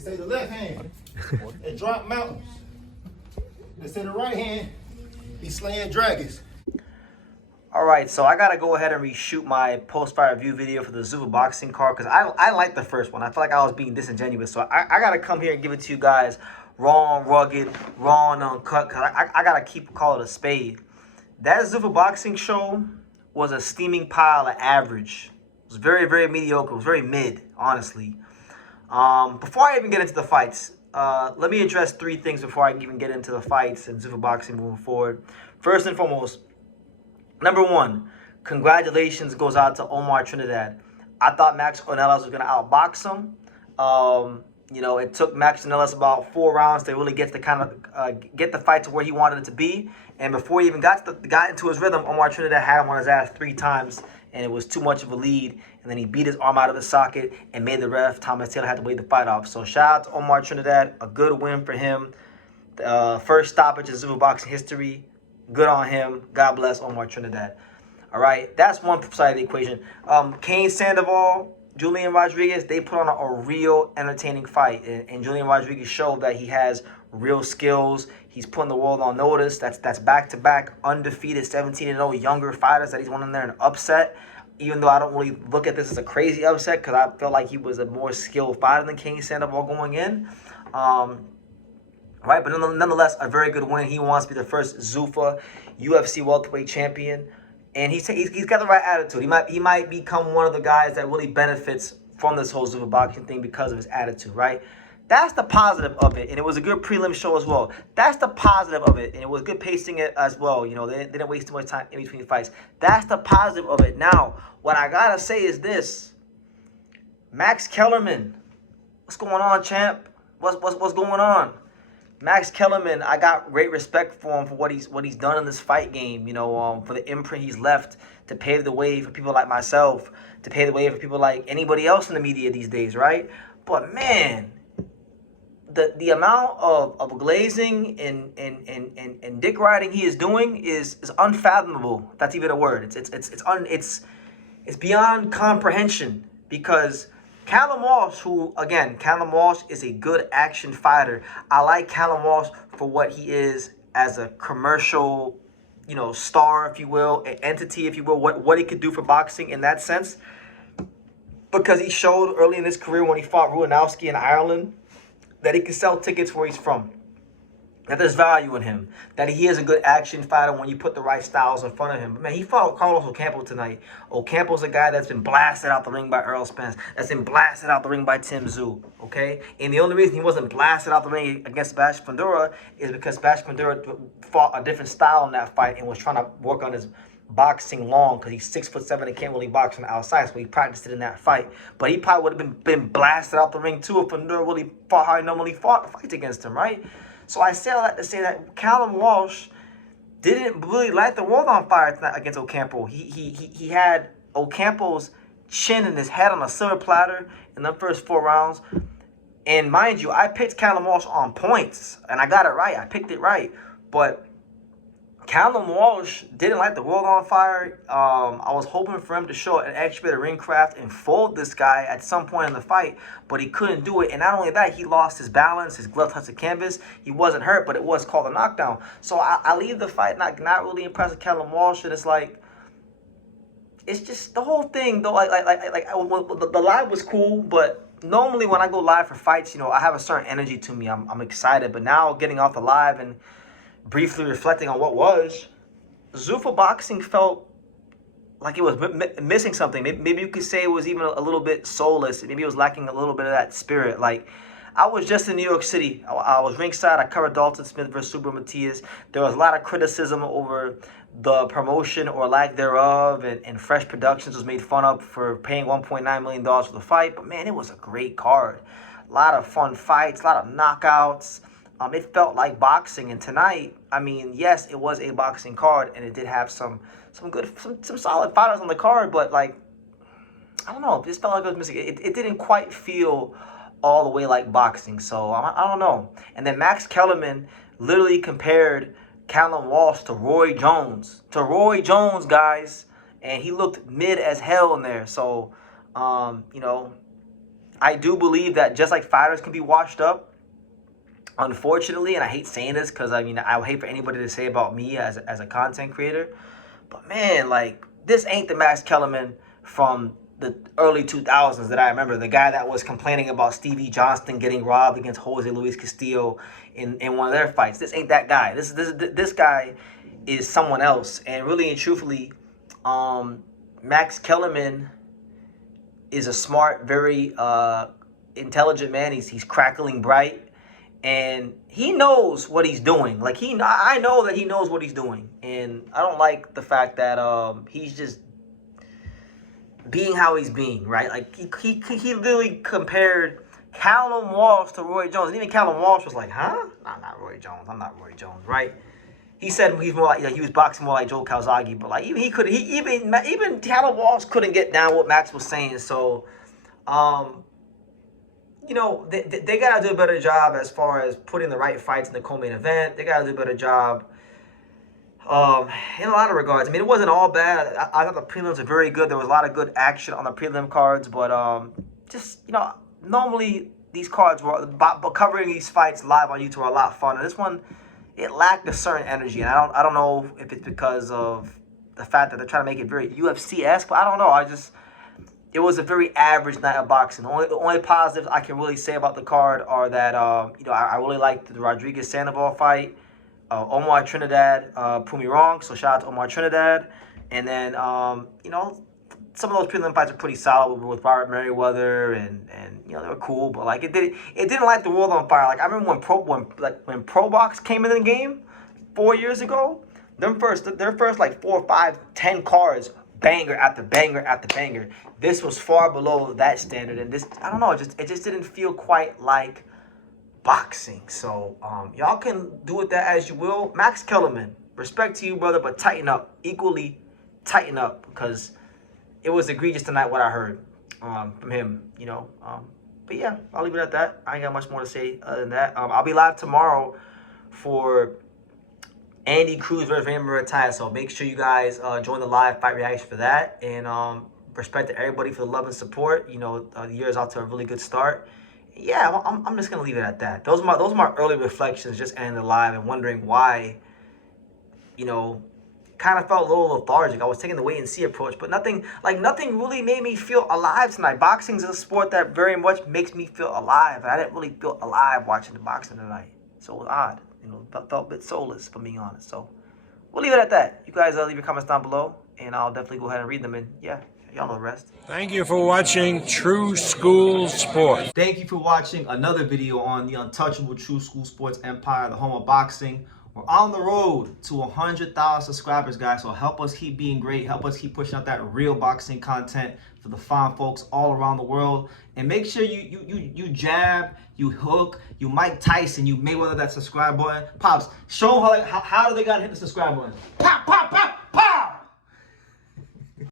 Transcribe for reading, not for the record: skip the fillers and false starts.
They say the left hand, it drop mountains. They say the right hand, be slaying dragons. All right, so I gotta go ahead and reshoot my post-fight review video for the Zuffa boxing card because I like the first one. I feel like I was being disingenuous, so I gotta come here and give it to you guys raw and rugged, raw and uncut. Cause I gotta call it a spade. That Zuffa boxing show was a steaming pile of average. It was very, very mediocre. It was very mid, honestly. Before I even get into the fights, let me address three things before I even get into the fights and Zuffa boxing moving forward. First and foremost, number one, congratulations goes out to Omar Trinidad. I thought Max Ornelas was going to outbox him. You know, it took Max Ornelas about 4 rounds to really get the fight to where he wanted it to be. And before he even got into his rhythm, Omar Trinidad had him on his ass 3 times, and it was too much of a lead. And then he beat his arm out of the socket and made the ref, Thomas Taylor, had to wait the fight off. So shout out to Omar Trinidad, a good win for him. First stoppage in Zuffa boxing history. Good on him. God bless Omar Trinidad. All right, that's one side of the equation. Cain Sandoval, Julian Rodriguez, they put on a real entertaining fight. And Julian Rodriguez showed that he has real skills. He's putting the world on notice. That's back-to-back undefeated 17-0 younger fighters that he's won in there an upset. Even though I don't really look at this as a crazy upset because I felt like he was a more skilled fighter than Cain Sandoval going in. Right, but nonetheless, a very good win. He wants to be the first Zuffa UFC welterweight champion, and he's got the right attitude. He might become one of the guys that really benefits from this whole Zuffa boxing thing because of his attitude. Right, that's the positive of it, and it was a good prelim show as well. That's the positive of it, and it was good pacing it as well. You know, they didn't waste too much time in between fights. That's the positive of it. Now, what I gotta say is this: Max Kellerman, what's going on, champ? What's going on? Max Kellerman, I got great respect for him for what he's done in this fight game. You know, for the imprint he's left to pave the way for people like myself, to pave the way for people like anybody else in the media these days, right? But man, the amount of glazing and dick riding he is doing is unfathomable. If that's even a word. It's beyond comprehension because Callum Walsh, Callum Walsh is a good action fighter. I like Callum Walsh for what he is as a commercial, you know, star, if you will, an entity, if you will, what he could do for boxing in that sense. Because he showed early in his career when he fought Ruanowski in Ireland that he can sell tickets where he's from. That there's value in him. That he is a good action fighter when you put the right styles in front of him. But man, he fought Carlos Ocampo tonight. Ocampo's a guy that's been blasted out the ring by Earl Spence. That's been blasted out the ring by Tim Tszyu. Okay? And the only reason he wasn't blasted out the ring against Sebastian Fundora is because Sebastian Fundora fought a different style in that fight and was trying to work on his boxing long because he's 6'7" and can't really box on the outside, so he practiced it in that fight. But he probably would have been blasted out the ring too if Fundora really fought how he normally fights against him, right? So I say all that to say that Callum Walsh didn't really light the world on fire tonight against Ocampo. He had Ocampo's chin and his head on a silver platter in the first 4 rounds. And mind you, I picked Callum Walsh on points, and I got it right. I picked it right. But Callum Walsh didn't light the world on fire. I was hoping for him to show an extra bit of ring craft and fold this guy at some point in the fight, but he couldn't do it. And not only that, he lost his balance. His glove touched the canvas. He wasn't hurt, but it was called a knockdown. So I leave the fight not really impressed with Callum Walsh, and it's like, it's just the whole thing though. The live was cool, but normally when I go live for fights, you know, I have a certain energy to me. I'm excited, but now getting off the live and briefly reflecting on what was, Zuffa boxing felt like it was missing something. Maybe you could say it was even a little bit soulless. Maybe it was lacking a little bit of that spirit. Like, I was just in New York City. I was ringside. I covered Dalton Smith versus Super Matias. There was a lot of criticism over the promotion or lack thereof, and Fresh Productions was made fun of for paying $1.9 million for the fight. But man, it was a great card. A lot of fun fights, a lot of knockouts. It felt like boxing, and tonight, I mean, yes, it was a boxing card, and it did have some solid fighters on the card, but like, I don't know, it just felt like it was missing. It didn't quite feel all the way like boxing, so I don't know. And then Max Kellerman literally compared Callum Walsh to Roy Jones, guys, and he looked mid as hell in there. So, you know, I do believe that just like fighters can be washed up, unfortunately, and I hate saying this because, I mean, I would hate for anybody to say about me as a content creator, but man, like, this ain't the Max Kellerman from the early 2000s that I remember. The guy that was complaining about Stevie Johnston getting robbed against Jose Luis Castillo in one of their fights. This ain't that guy. This guy is someone else. And really and truthfully, Max Kellerman is a smart, very intelligent man. He's crackling bright, and he knows what he's doing. Like, I know that he knows what he's doing, and I don't like the fact that he's just being how he's being, right? Like, he literally compared Callum Walsh to Roy Jones, and even Callum Walsh was like, "Huh? I'm not Roy Jones. I'm not Roy Jones, right?" He said he's more like, he was boxing more like Joe Calzaghe, but like even Callum Walsh couldn't get down what Max was saying. So, you know, they gotta do a better job as far as putting the right fights in the co-main event. They gotta do a better job in a lot of regards. I mean, it wasn't all bad. I thought the prelims were very good. There was a lot of good action on the prelim cards, but just, you know, normally these cards were, covering these fights live on YouTube are a lot fun. And this one, it lacked a certain energy, and I don't know if it's because of the fact that they're trying to make it very UFC-esque, but I don't know. It was a very average night of boxing. The only positives I can really say about the card are that you know, I really liked the Rodriguez-Sandoval fight. Omar Trinidad proved me wrong, so shout out to Omar Trinidad. And then you know, some of those prelim fights are pretty solid with Robert Merriweather, and you know, they were cool, but like it didn't light the world on fire. Like, I remember when Pro Box came in the game 4 years ago, their first like 4, 5, 10 cards, banger after banger after banger. This was far below that standard, and this, I don't know, it just didn't feel quite like boxing. So y'all can do with that as you will. Max Kellerman, respect to you, brother, but tighten up. Equally tighten up, because it was egregious tonight what I heard from him, you know. But yeah, I'll leave it at that. I ain't got much more to say other than that. I'll be live tomorrow for Andy Cruz versus Randy Murataya, so make sure you guys join the live fight reaction for that. And respect to everybody for the love and support. You know, the year is off to a really good start. Yeah, I'm just gonna leave it at that. Those are my early reflections, just ending the live and wondering why, you know, kind of felt a little lethargic. I was taking the wait and see approach, but nothing really made me feel alive tonight. Boxing is a sport that very much makes me feel alive, and I didn't really feel alive watching the boxing tonight. So it was odd, you know, felt a bit soulless, if I'm being honest. So we'll leave it at that. You guys leave your comments down below, and I'll definitely go ahead and read them. And yeah, y'all know the rest. Thank you for watching True School Sports. Thank you for watching another video on the untouchable True School Sports empire, the home of boxing. We're on the road to 100,000 subscribers, guys, so help us keep being great. Help us keep pushing out that real boxing content for the fine folks all around the world. And make sure you jab, you hook, you Mike Tyson, you Mayweather that subscribe button. Pops, show them how do they got to hit the subscribe button. Pop, pop, pop.